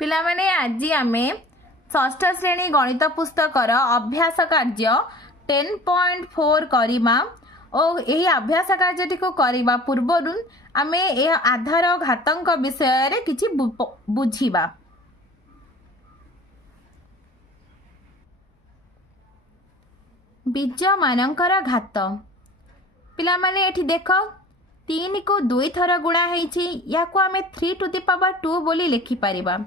पिला माने आज आमे षष्ठ श्रेणी गणित पुस्तकर अभ्यास कार्य 10.4 करिमा और यही अभ्यास कार्य को करबा पूर्व आमे ए आधार घातक विषय रे किछि बुझिबा। बीज मानकर घात पिला माने एठी देख 3 को 2 थर गुणा होईछि या को आमे 3 टू द पावर 2 बोली लिखि परिबा।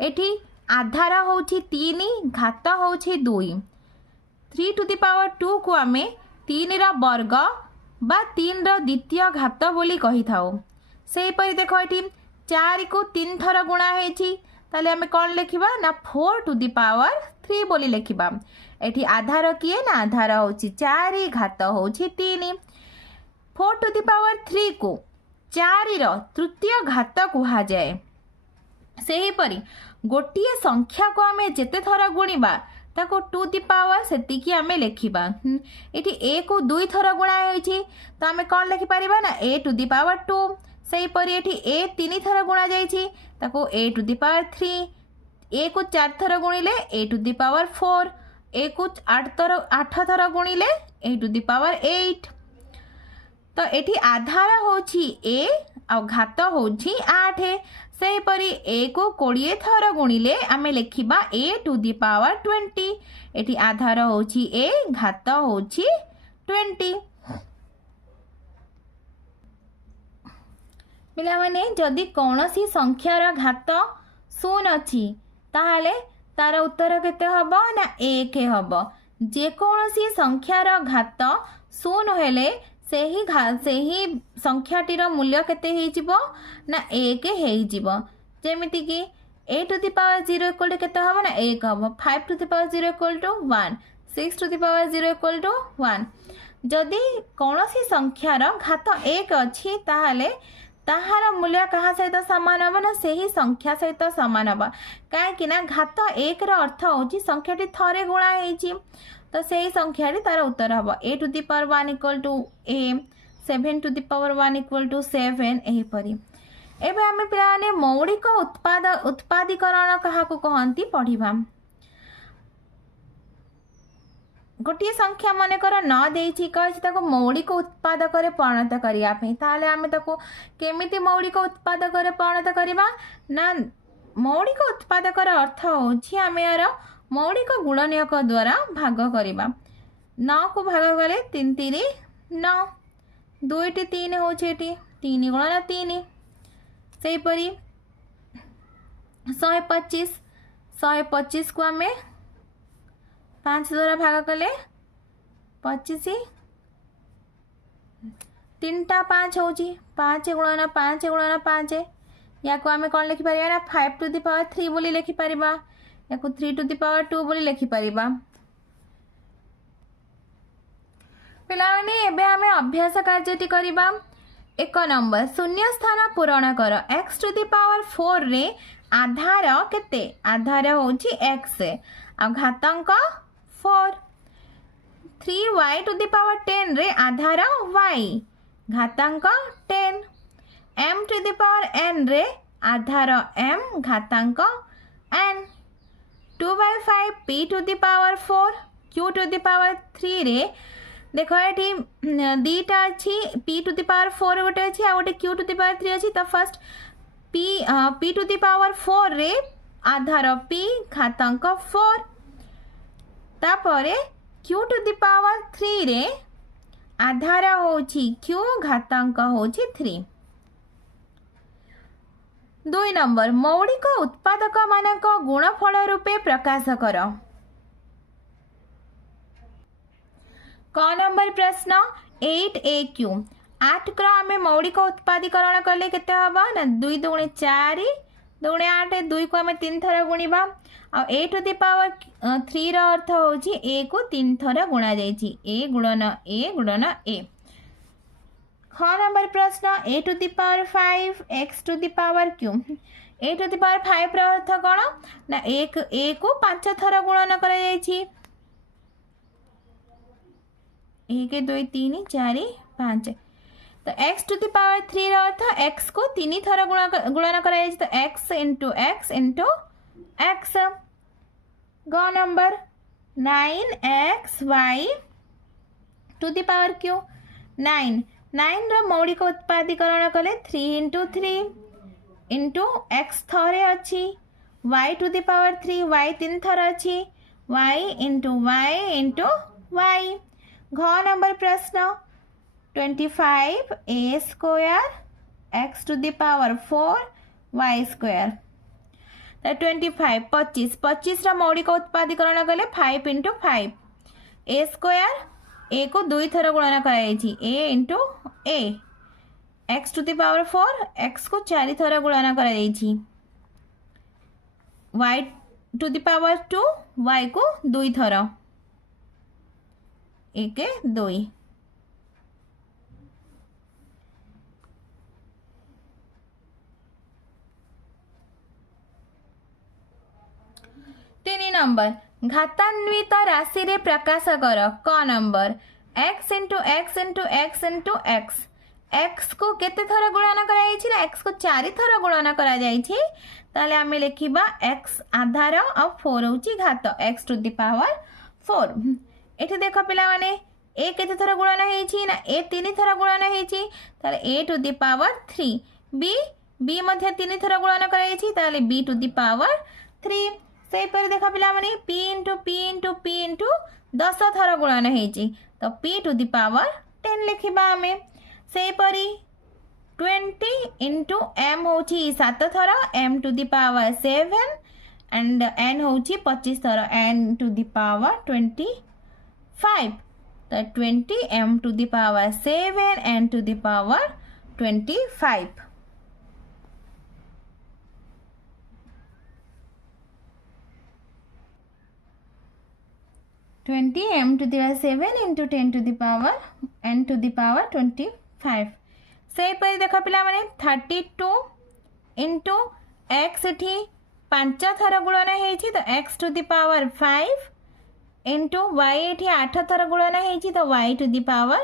एठी आधार होछि 3 घात होछि 2 3 टू द पावर 2 को आमे 3 रा वर्ग बा 3 रा द्वितीय घात बोली कहि थाउ। सेही परि देखो एठी 4 को 3 थर गुणा होईछि ताले आमे कोन लिखिबा ना 4 टू द पावर 3 बोली लिखिबा। एठी आधार किए ना आधार होछि 4 घात होछि 3 4 टू द पावर 3 को 4 रो तृतीय घात कुहा जाए। सेही परि गोटिए संख्या को आमे जेते थर गुणिबा ताको टू द पावर सेतिकी आमे लिखिबा। एठी a को 2 थर गुणा होईछि तो आमे कोन लिखि परिबा ना a टू द पावर 2। सेही परि एठी a 3 थर गुणा जाईछि ताको a to the power 3 a को 4 थर गुणिले a to the power 4 a को 8 थर गुणिले a टू द पावर 8। तो एठी आधार होछि a आ घात होछि 8 सेही परि a को 20 थर गुणिले आमे लिखिबा a टू द पावर 20। एठी आधार होछि a घात होछि 20। पिला माने जदि कोनोसी संख्यार घात 0 अछि ताहाले तार उत्तर केते हबो ना 1 हबो। जे कोनोसी संख्यार घात 0 हेले सेही संख्याटीर मूल्य केते हेई जिवो ना 1 हेई जिवो। जेमिति कि a to the power 0 equal to केते हबो ना 1 हबो 5 to the power 0 equal to 1 6 to the power 0 equal to 1। जदि कोनोसी संख्यार घात 1 अछि ताहाले ताहार मूल्य कहा सहित समान हबो ना सेही संख्या सहित समान हबो। काहे कि ना घात 1 रो अर्थ होची संख्याटी थरे गुणा हेची तो सही संख्याटी तार उत्तर हबो a to the power 1 equal to a 7 to the power 1 equal to 7 एही परी। एबे आमे पिलाने मौलिक उत्पादीकरण कहा को कहंती पढिबा। गोटे संख्या मन कर न देछि कहि ताको मौलिक उत्पादक रे परिणत करिया पे ताले आमे ताको केमिति मौलिक उत्पादक रे परिणत करिबा ना मौलिक उत्पादक रे अर्थ होछि आमे यार मौलिक गुणनीयक द्वारा भाग करिबा। 9 को भाग गले 3 3 9 2 टी 3 होछि एटी 3 गुणन 3 सेही परी 125 को आमे 5 द्वारा भाग कले 25 3 टा 5 होछि 5 गुणन 5 या को आमे कोन लिखि परिबा ना 5 टू द पावर 3 बोली लिखि परिबा या को 3 टू द पावर 2 बोली लिखि परिबा। पिलाने एबे आमे अभ्यास कार्यटी करिबा। 1 नंबर शून्य स्थान पूरण कर x टू द पावर 4 रे आधार केते आधार होछि x आ घातांक 4 3y टू द पावर 10 रे आधार y घातांक 10 m to the power n रे आधार m घातांक n 2/5 p to the power 4 q to the power 3 रे देखो एठी दीटा अछि p टू द पावर 4 गोटे अछि आ गोटे q टू द पावर 3 अछि। तो first p to the power 4 रे आधार p घातांक 4 तापरे q टू द पावर 3 रे आधार होछि q घातांक होछि 3। 2 नंबर मौलिक उत्पादक मानक गुणफल रूपे प्रकाश कर। क नंबर प्रश्न 8aq 8 क्रम आमे मौलिक उत्पादीकरण कले केते हबा ना 2 दूणे 4 2 8 2 को आमे 3 थर गुणिबा आ a टू द पावर 3 रो अर्थ होछि a को 3 थर गुणा जाईछि a गुणन a। ख नंबर प्रश्न a to the power 5 x to the power q a to the power 5 रो अर्थ कोन ना a को 5 थर गुणन करा जाईछि 1 2 3 4 5 तो x टू द पावर 3 रो अर्थ x को 3 थर गुणन करा जाईछि तो x इंटू x ग number 9xy to the power Q 9 9 रो मौलिक उत्पादीकरण कले 3 इंटू 3 इंटू एक्स थरे अच्छी y to the power 3 y 3 थर अच्छी y इंटू y घ नंबर प्रश्न 25 a square x to the power 4 y square 25 25 मौलिक उत्पादीकरण कले 5 इंटू 5 ए स्क्वायर ए को 2 थर गुणन कर A into A X to the power 4 X को 4 थर गुणन कर y to the power 2 y को 2 थर 1 2 3 नंबर घातान्वित राशि रे प्रकाश कर क number x into x into x into x x को केते थर गुणन कर एक्स को 4 थर गुणन कर आम लिखा एक्स आधार और 4 हूँ घात एक्स टू दी पावर 4 ये देख पिला माने ए केते थर गुणन होना ए 3 थर गुणन हो A to the power 3 B B मध्य 3 थर गुणन कर बी टू दी पावर 3 से देखा पिला माने p इंटू p इंटू 10 थर गुणन हो तो p टू दी पावर 10 लिखा आम से 20 इंटू m हूँ 7 थर m to the power 7 and n हूँ 25 थर n टू दी पावर 25 तो 20 m to the power 7 n to the power 25 20 m to the power 7 into 10 to the power n to the power 25 से पर देखा पिला माने 32 into x एठी 5 थर गुणन हेछि तो x to the power 5 into y एठी 8 थर गुणन हेछि तो y to the power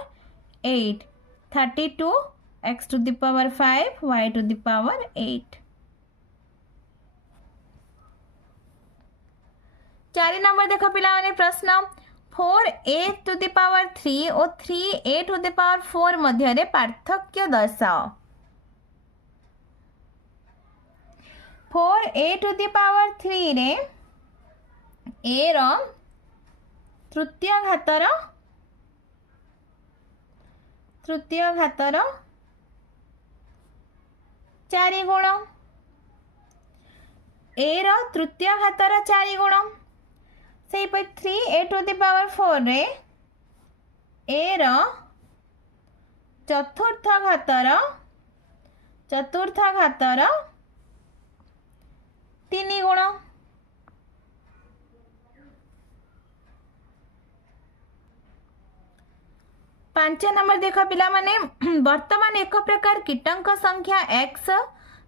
8 32 x to the power 5 y to the power 8 4 number देखो पिला माने प्रश्न 4a टू दी पावर 3 और 3a टू दी पावर 4 मध्य रे पार्थक्य दर्शाओ 4a टू दी पावर 3 रे a रो तृतीय घातर 4 गुण a रो तृतीय घातर 4 गुण से 3a टू दी पावर 4 रे a रो चतुर्थ घातर 3 गुण पांच नंबर देख पिला माने वर्तमान एक प्रकार कीटंक संख्या x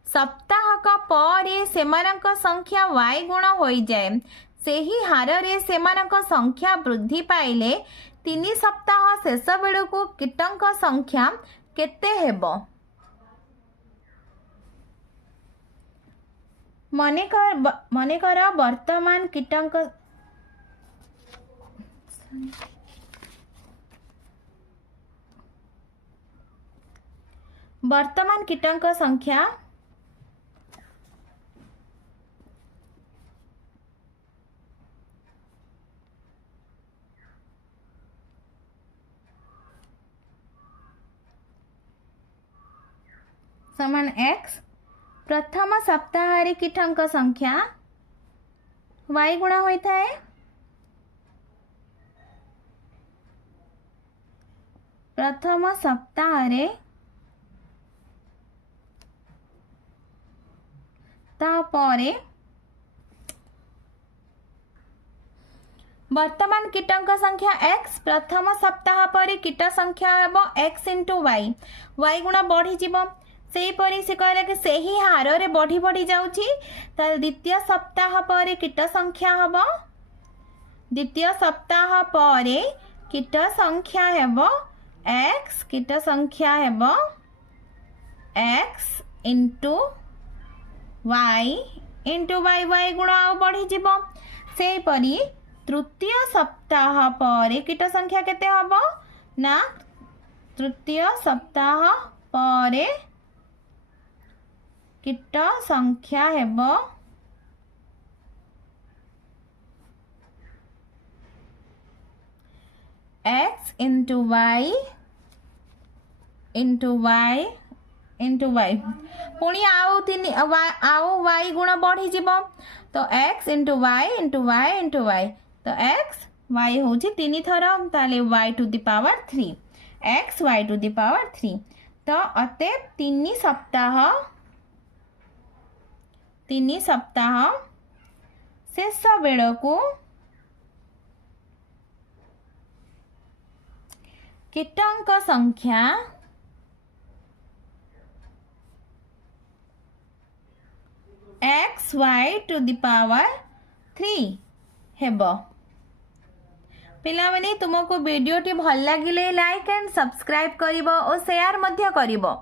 सप्ताहक पर सेमानक संख्या y गुण हो जाए से ही हार रे सेमानक संख्या वृद्धि पाइले 3 सप्ताह शेष बेलू कीटंक संख्या केते हेबो मनेकर वर्तमान कीटंक संख्या समान x प्रथम सप्ताह कीटंक संख्या y गुणा होता है प्रथम सप्ताह तापरे वर्तमान कीटंक संख्या x प्रथम सप्ताह पर कीट संख्या हेब x इंटू y y गुणा बढ़ी जीव से परी से कहला कि सही हार रे बढ़ी बढ़ी जाउची त द्वितीय सप्ताह पर कीट संख्या हेब द्वितीय सप्ताह पर कीट संख्या हेब x कीट संख्या हेब x into y into Y Y गुण आउ बढ़ीजिब से परी तृतीय सप्ताह पर कीट संख्या केते हबो ना तृतीय सप्ताह पर कीट संख्या हेबो x into Y into Y into Y पुणी आउ तीन आउ वाई गुण बढ़ी जीव तो x into Y into Y into Y तो x वाई हूँ तीन थर ताले y to the power 3 x y to the power 3 तो अतएव तीन सप्ताह शेष बेड़ को कीटंक संख्या X Y to the power 3 हेबो। पिला माने तुमको वीडियो टी भल लागिले लाइक एंड सब्सक्राइब करिवो और शेयर मध्य करिवो।